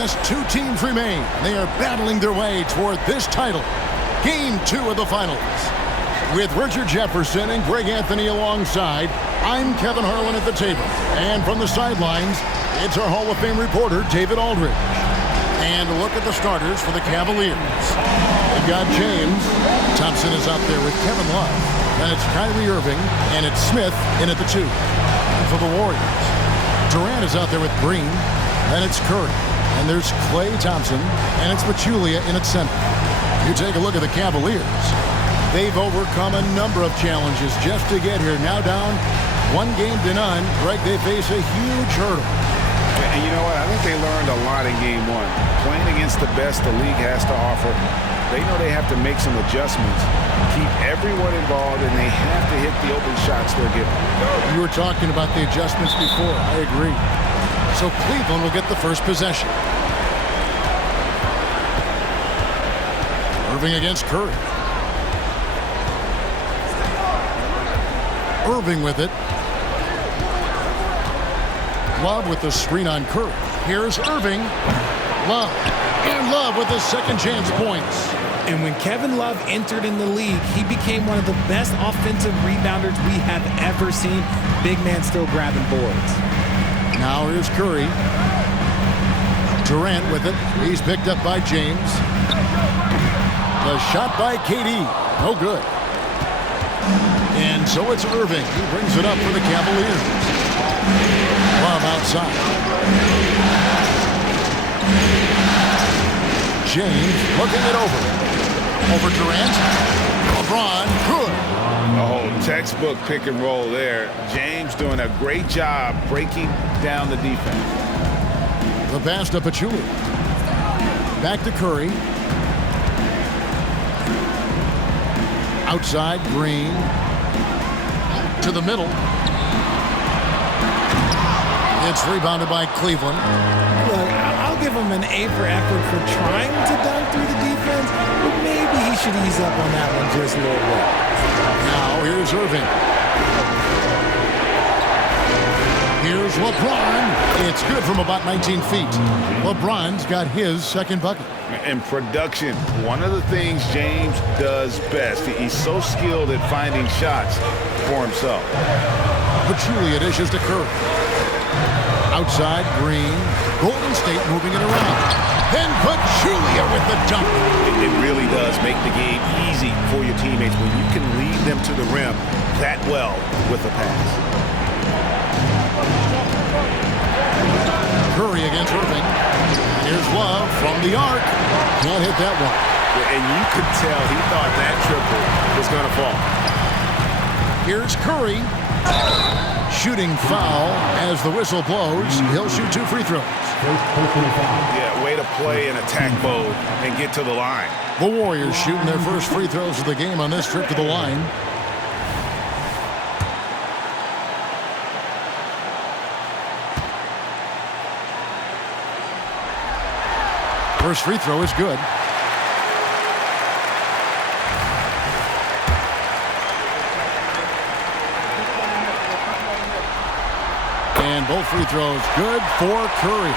Just two teams remain. They are battling their way toward this title. Game 2 of the finals. With Richard Jefferson and Greg Anthony alongside, I'm Kevin Harlan at the table. And from the sidelines, it's our Hall of Fame reporter, David Aldridge. And a look at the starters for the Cavaliers. They've got James. Thompson is out there with Kevin Love. Then it's Kyrie Irving, and it's Smith in at the 2. And for the Warriors, Durant is out there with Green. Then it's Curry. And there's Klay Thompson, and it's Pachulia in at center. You take a look at the Cavaliers. They've overcome a number of challenges just to get here. Now down 1-0. Greg, they face a huge hurdle. And you know what? I think they learned a lot in Game 1. Playing against the best the league has to offer, they know they have to make some adjustments, keep everyone involved, and they have to hit the open shots they're given. You were talking about the adjustments before. I agree. So Cleveland will get the first possession. Irving against Curry. Irving with it. Love with the screen on Curry. Here's Irving. Love. And Love with his second chance points. And when Kevin Love entered in the league, he became one of the best offensive rebounders we have ever seen. Big man still grabbing boards. Now here's Curry. Durant with it. He's picked up by James. The shot by KD. No good. And so it's Irving. He brings it up for the Cavaliers. Love outside. James looking it over. Over Durant. LeBron. Good. Oh, textbook pick and roll there. James doing a great job breaking down the defense. The pass to Pachulia. Back to Curry. Outside, Green. To the middle. It's rebounded by Cleveland. Look, I'll give him an A for effort for trying to dunk through the defense, but maybe he should ease up on that one just a little bit. Now here's Irving. Here's LeBron. It's good from about 19 feet. LeBron's got his second bucket. And production, one of the things James does best. He's so skilled at finding shots for himself. Pachulia dishes to Curry. Outside, Green. Golden State moving it around. And Pachulia with the dunk. It really does make the game easy for your teammates when you can lead them to the rim that well with a pass. Curry against Irving. Here's Love from the arc. Can't hit that one. And you could tell he thought that triple was going to fall. Here's Curry. Shooting foul as the whistle blows. He'll shoot 2 free throws. Yeah, way to play in attack mode and get to the line. The Warriors shooting their first free throws of the game on this trip to the line. First free throw is good. And both free throws good for Curry.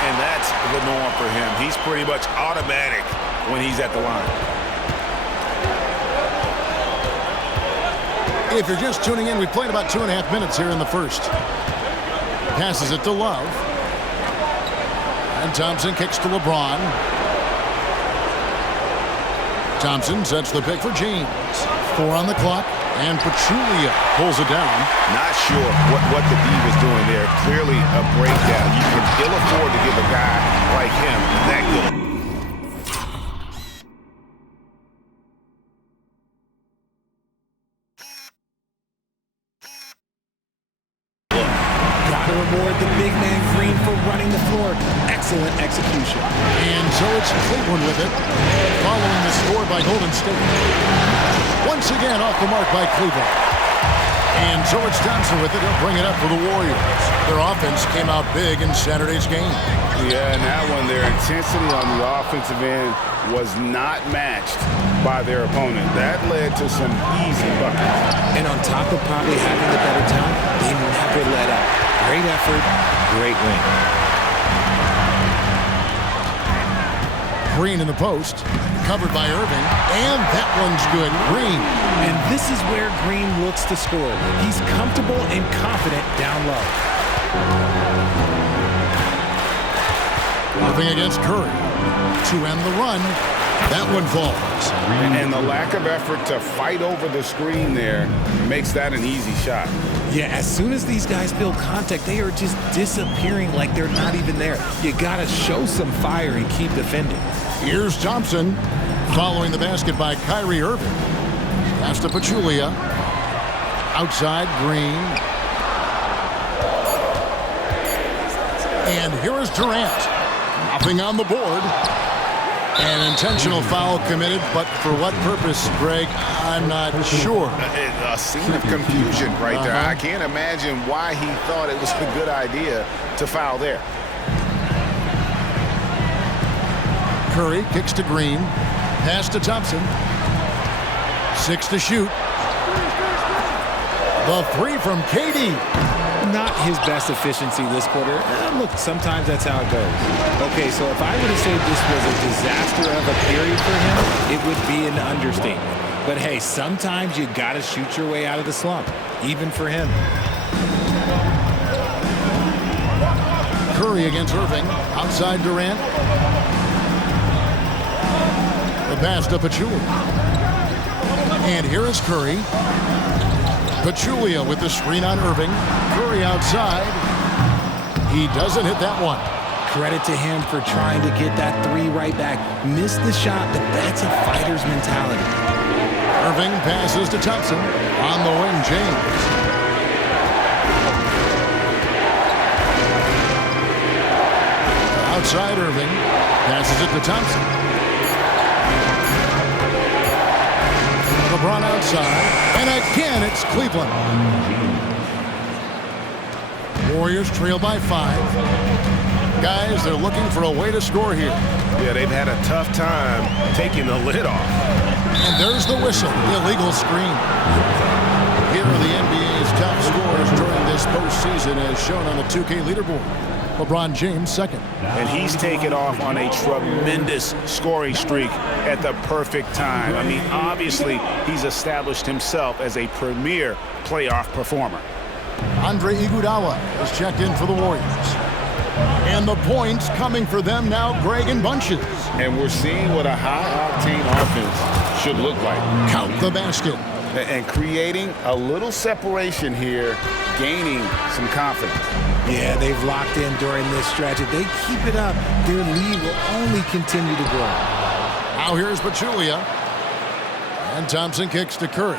And that's the norm for him. He's pretty much automatic when he's at the line. If you're just tuning in, we played about 2.5 minutes here in the first. Passes it to Love. And Thompson kicks to LeBron. Thompson sets the pick for James. 4 on the clock. And Pachulia pulls it down. Not sure what the D was doing there. Clearly a breakdown. You can ill afford to give a guy like him that good. Got to reward the big man Green for running the floor. Excellent execution. And so it's Cleveland with it, following the score by Golden State. Once again off the mark by Cleveland. And so it's Thompson with it. He'll bring it up for the Warriors. Their offense came out big in Saturday's game. Yeah, and that one, their intensity on the offensive end was not matched by their opponent. That led to some easy buckets. And on top of probably having the better talent, they never let up. Great effort, great win. Green in the post. Covered by Irving. And that one's good. Green. And this is where Green looks to score. He's comfortable and confident down low. Irving against Curry. To end the run. That one falls. And the lack of effort to fight over the screen there makes that an easy shot. Yeah, as soon as these guys feel contact, they are just disappearing like they're not even there. You got to show some fire and keep defending. Here's Thompson following the basket by Kyrie Irving. Pass to Pachulia. Outside, Green. And here is Durant. Nothing on the board. An intentional foul committed, but for what purpose, Greg? I'm not sure. A scene of confusion right there. I can't imagine why he thought it was a good idea to foul there. Curry kicks to Green. Pass to Thompson. 6 to shoot. The three from KD. Not his best efficiency this quarter. Look, sometimes that's how it goes. Okay, so if I were to say this was a disaster of a period for him, it would be an understatement. But hey, sometimes you got to shoot your way out of the slump, even for him. Curry against Irving. Outside Durant. The pass to Pachulia. And here is Curry. Pachulia with the screen on Irving. Curry outside. He doesn't hit that one. Credit to him for trying to get that three right back. Missed the shot, but that's a fighter's mentality. Irving passes to Thompson. On the wing, James. Outside Irving. Passes it to Thompson. LeBron outside. And again, it's Cleveland. Warriors trail by 5. Guys, they're looking for a way to score here. Yeah, they've had a tough time taking the lid off. And there's the whistle. Illegal screen. Here are the NBA's top scorers during this postseason as shown on the 2K leaderboard. LeBron James, second. And he's taken off on a tremendous scoring streak at the perfect time. I mean, obviously, he's established himself as a premier playoff performer. Andre Iguodala is checked in for the Warriors. And the points coming for them now, Greg, in bunches. And we're seeing what a high-octane offense should look like. Count the basket. And creating a little separation here, gaining some confidence. Yeah, they've locked in during this stretch. If they keep it up, their lead will only continue to grow. Now here's Pachulia. And Thompson kicks to Curry.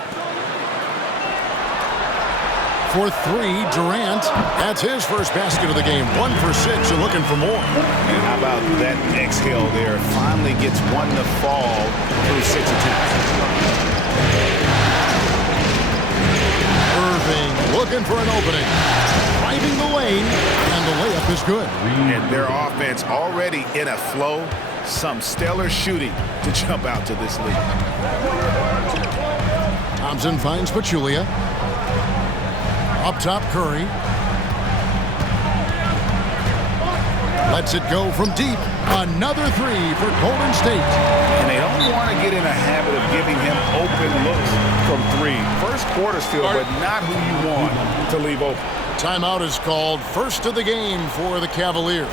For 3, Durant. That's his first basket of the game. 1 for 6 and looking for more. And how about that exhale there? Finally gets one to fall through 6 attempts. Irving looking for an opening. Driving the lane, and the layup is good. And their offense already in a flow. Some stellar shooting to jump out to this lead. Thompson finds Pachulia. Up top, Curry. Lets it go from deep. Another 3 for Golden State. And they don't want to get in a habit of giving him open looks from 3. First quarter still, but not who you want to leave open. Timeout is called. First of the game for the Cavaliers.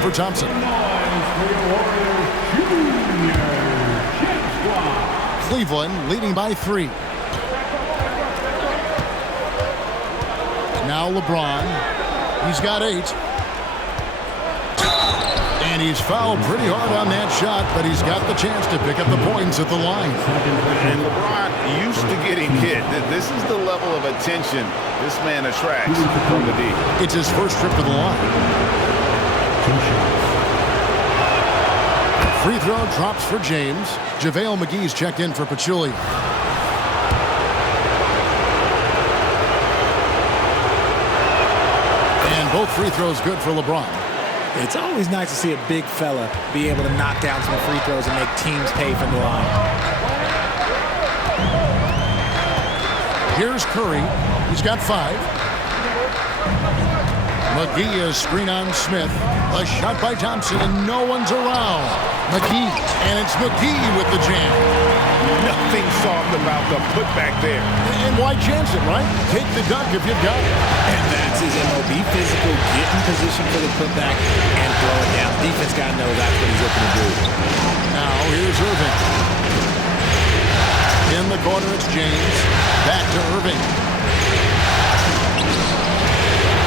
For Thompson. Cleveland leading by 3. Now LeBron. He's got 8. And he's fouled pretty hard on that shot, but he's got the chance to pick up the points at the line. And LeBron used to getting hit. This is the level of attention this man attracts from the D. It's his first trip to the line. Free throw drops for James. JaVale McGee's checked in for Pachulia. And both free throws good for LeBron. It's always nice to see a big fella be able to knock down some free throws and make teams pay from the line. Here's Curry. He's got 5. McGee is screen on Smith. A shot by Thompson, and no one's around. McGee, and it's McGee with the jam. Nothing soft about the putback there. And why chance it, right? Take the dunk if you've got it. And that's his MO. Be physical, get in position for the putback, and throw it down. Defense got to know that's what he's looking to do. Now here's Irving. In the corner, it's James. Back to Irving.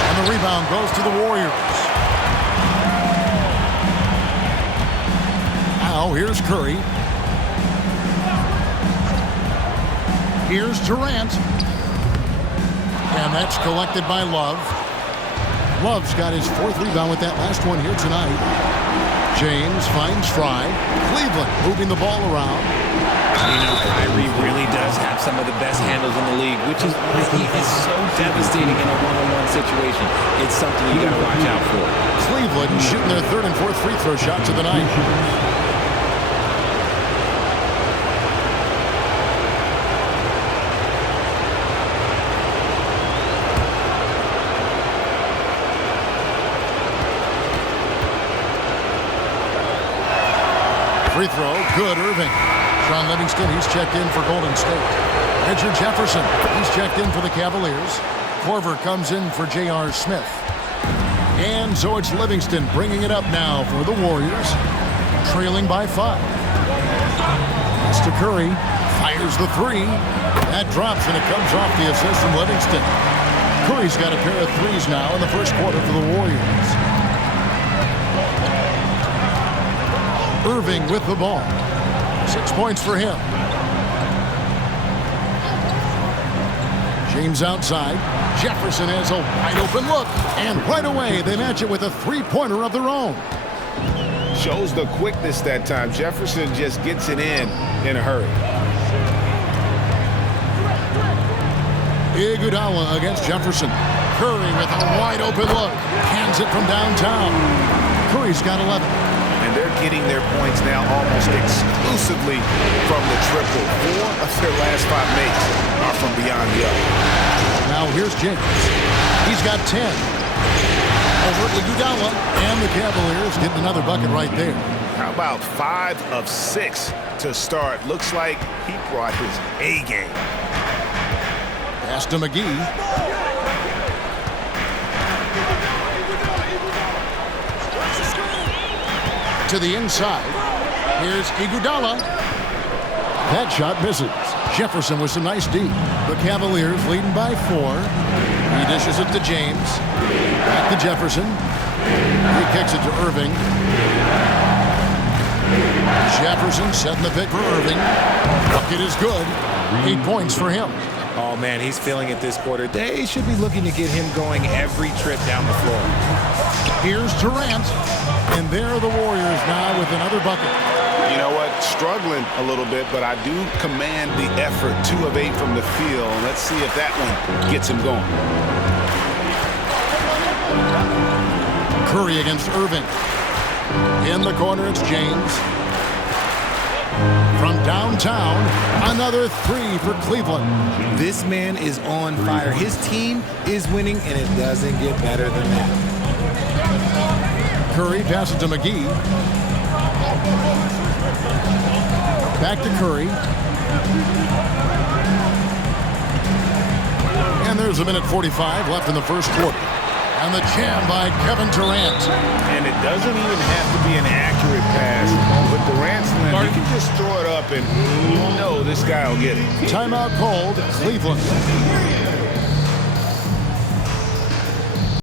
And the rebound goes to the Warriors. Now here's Curry. Here's Durant. And that's collected by Love. Love's got his 4th rebound with that last one here tonight. James finds Fry. Cleveland moving the ball around. You know, Kyrie really does have some of the best handles in the league, which is why he is so devastating in a one-on-one situation. It's something you got to watch out for. Cleveland shooting their 3rd and 4th free throw shots of the night. Free throw, good, Irving. Shaun Livingston, he's checked in for Golden State. Richard Jefferson, he's checked in for the Cavaliers. Korver comes in for J.R. Smith. And so it's Livingston bringing it up now for the Warriors, trailing by 5. It's to Curry, fires the 3. That drops, and it comes off the assist from Livingston. Curry's got a pair of 3s now in the first quarter for the Warriors. Irving with the ball. 6 points for him. James outside. Jefferson has a wide open look. And right away, they match it with a 3-pointer of their own. Shows the quickness that time. Jefferson just gets it in a hurry. Iguodala against Jefferson. Curry with a wide open look. Hands it from downtown. Curry's got 11. And they're getting their points now almost exclusively from the triple. 4 of their last 5 makes are from beyond the arc. Now here's James. He's got 10. Over Iguodala. And the Cavaliers getting another bucket right there. How about 5 of 6 to start? Looks like he brought his A game. Pass to McGee. To the inside. Here's Iguodala. That shot misses. Jefferson with some nice D. The Cavaliers leading by 4. He dishes it to James. Back to Jefferson. He kicks it to Irving. Jefferson setting the pick for Irving. Bucket is good. 8 points for him. Oh, man, he's feeling it this quarter. They should be looking to get him going every trip down the floor. Here's Durant. And there are the Warriors now with another bucket. You know what? Struggling a little bit, but I do command the effort. 2 of 8 from the field. Let's see if that one gets him going. Curry against Irving. In the corner, it's James. From downtown, another 3 for Cleveland. This man is on fire. His team is winning, and it doesn't get better than that. Curry passes to McGee. Back to Curry. And there's a minute 45 left in the first quarter. And the jam by Kevin Durant. And it doesn't even have to be an accurate pass. But Durant's land, he can just throw it up, and you know this guy will get it. Timeout called, Cleveland.